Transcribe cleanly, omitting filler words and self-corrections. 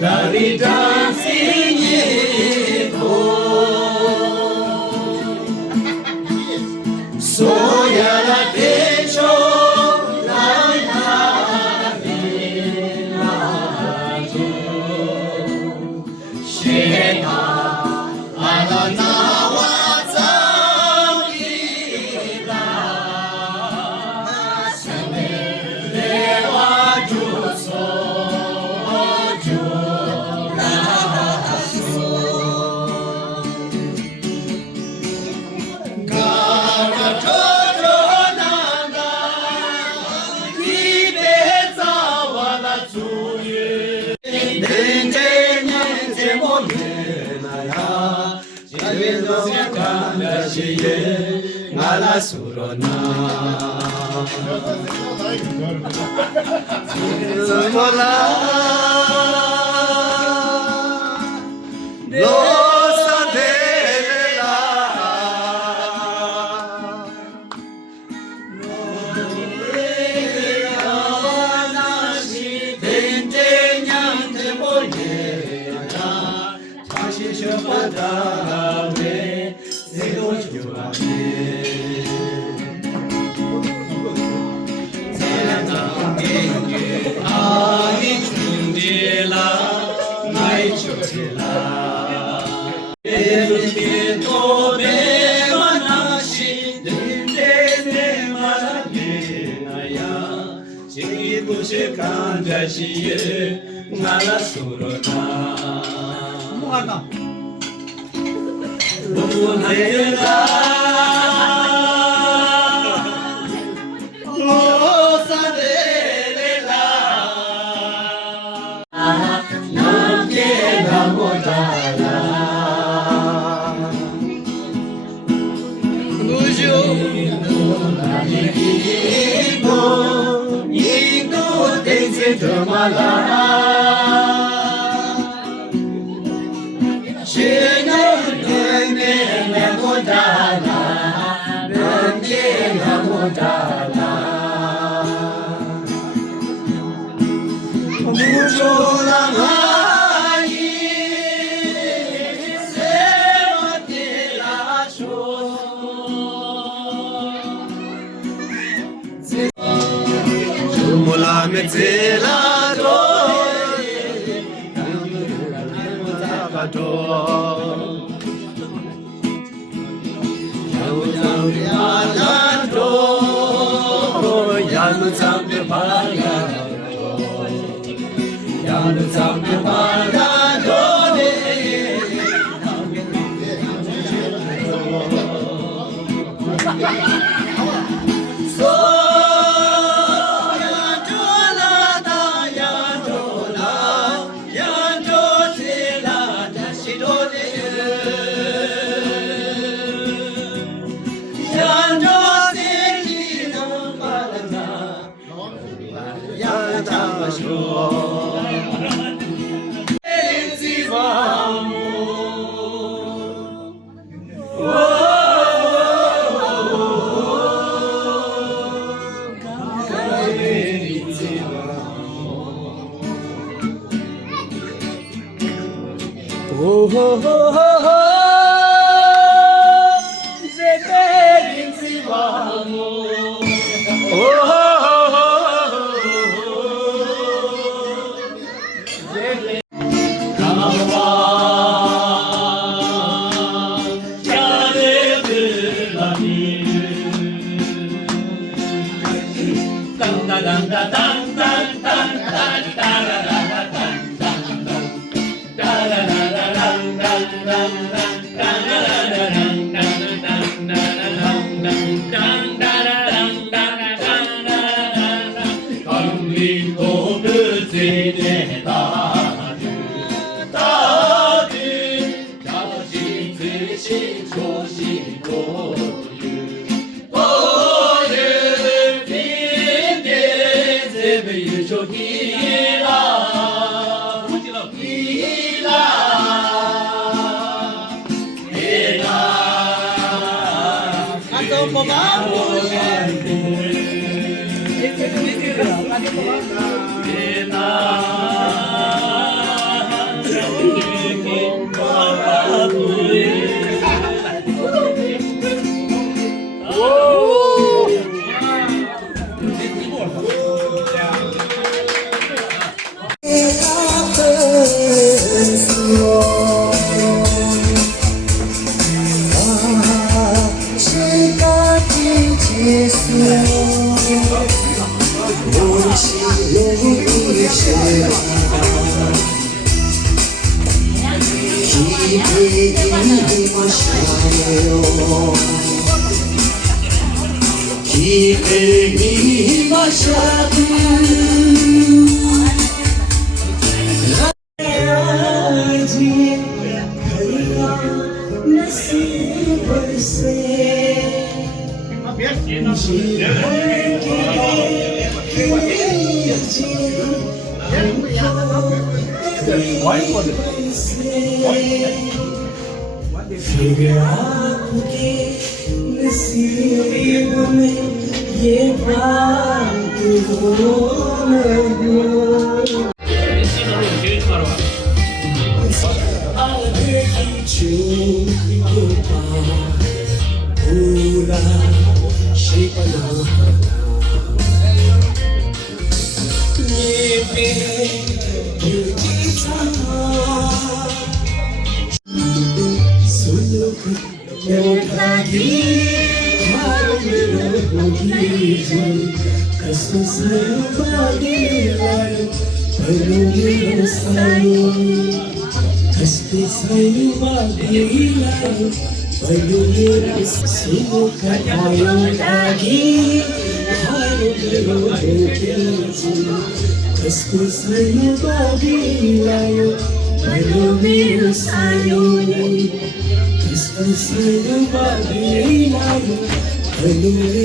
Dari dansinye ko soya la techo la la shena ala na wazamila sane lewa juso ngala surona mola lo sadela no na shi dente nyante bolera tashi shopada ngala surona muhana bunayela lo sadelela namke namodala nujo nunayiko iko tense tomala shena nene namodala namke namodala mucho la mai se mate la sho jumla mezela do to yanu zambe bala yanu zambe bala dole so yandola da yandola yandotela da shidole dang da dang da dang dang dang da da da da Hila, Hila, Hila. Ato pamamo. Hello,